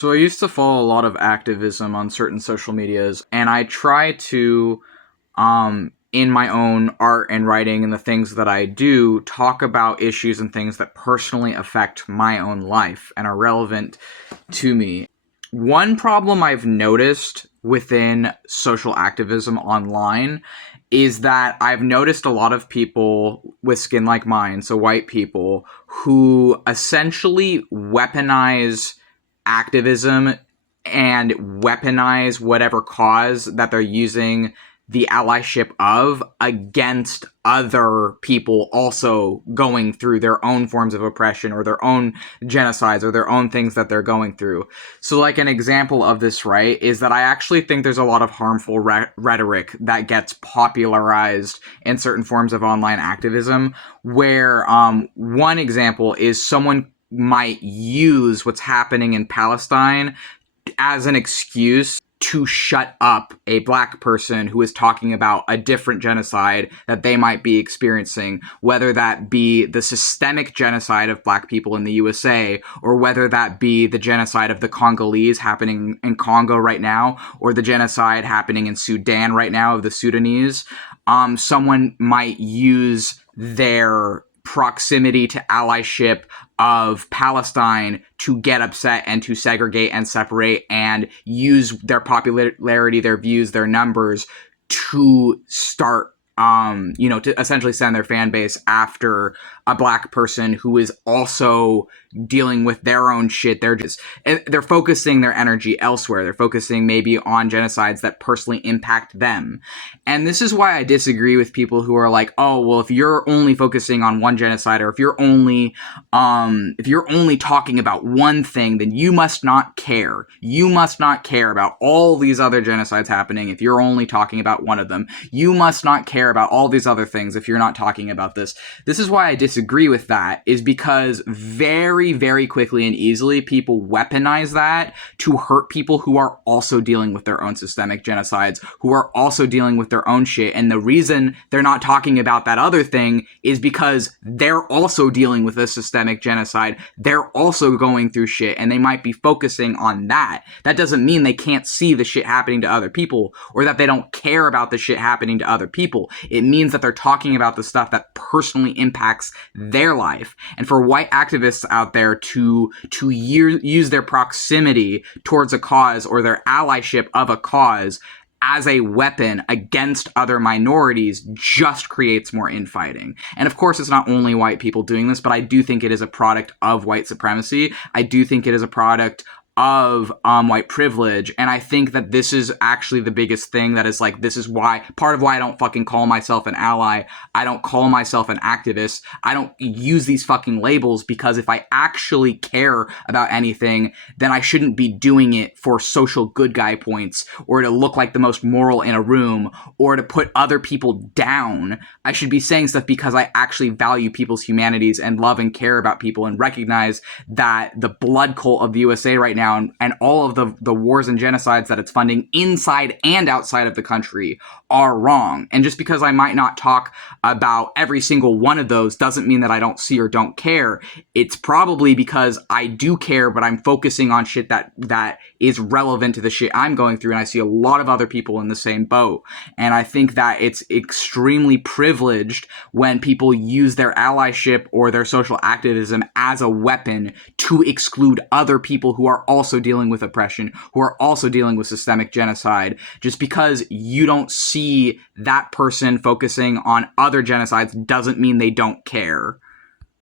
So I used to follow a lot of activism on certain social medias, and I try to, in my own art and writing and the things that I do, talk about issues and things that personally affect my own life and are relevant to me. One problem I've noticed within social activism online is that I've noticed a lot of people with skin like mine, so white people, who essentially weaponize activism and weaponize whatever cause that they're using the allyship of against other people also going through their own forms of oppression or their own genocides or their own things that they're going through. So, like, an example of this, right, is that I actually think there's a lot of harmful rhetoric that gets popularized in certain forms of online activism, where one example is someone might use what's happening in Palestine as an excuse to shut up a black person who is talking about a different genocide that they might be experiencing, whether that be the systemic genocide of black people in the USA, or whether that be the genocide of the Congolese happening in Congo right now, or the genocide happening in Sudan right now of the Sudanese. Someone might use their proximity to allyship of Palestine to get upset and to segregate and separate and use their popularity, their views, their numbers to start, to essentially send their fan base after a black person who is also dealing with their own shit. They're focusing their energy elsewhere. They're focusing maybe on genocides that personally impact them. And this is why I disagree with people who are like, oh, well, if you're only focusing on one genocide, or if you're only talking about one thing, then you must not care. You must not care about all these other genocides happening if you're only talking about one of them. You must not care about all these other things if you're not talking about this. This is why I disagree with that, is because very, very quickly and easily people weaponize that to hurt people who are also dealing with their own systemic genocides, who are also dealing with their own shit. And the reason they're not talking about that other thing is because they're also dealing with a systemic genocide. They're also going through shit, and they might be focusing on that. That doesn't mean they can't see the shit happening to other people, or that they don't care about the shit happening to other people. It means that they're talking about the stuff that personally impacts their life. And for white activists out there to use their proximity towards a cause or their allyship of a cause as a weapon against other minorities just creates more infighting. And of course, it's not only white people doing this, but I do think it is a product of white supremacy. I do think it is a product of white privilege, and I think that this is actually the biggest thing that is like, this is why, part of why I don't fucking call myself an ally. I don't call myself an activist. I don't use these fucking labels, because if I actually care about anything, then I shouldn't be doing it for social good guy points, or to look like the most moral in a room, or to put other people down. I should be saying stuff because I actually value people's humanities and love and care about people, and recognize that the blood cult of the USA right now, and all of the wars and genocides that it's funding inside and outside of the country are wrong. And just because I might not talk about every single one of those doesn't mean that I don't see or don't care. It's probably because I do care, but I'm focusing on shit that is relevant to the shit I'm going through, and I see a lot of other people in the same boat. And I think that it's extremely privileged when people use their allyship or their social activism as a weapon to exclude other people who are also dealing with oppression, who are also dealing with systemic genocide. Just because you don't see that person focusing on other genocides doesn't mean they don't care.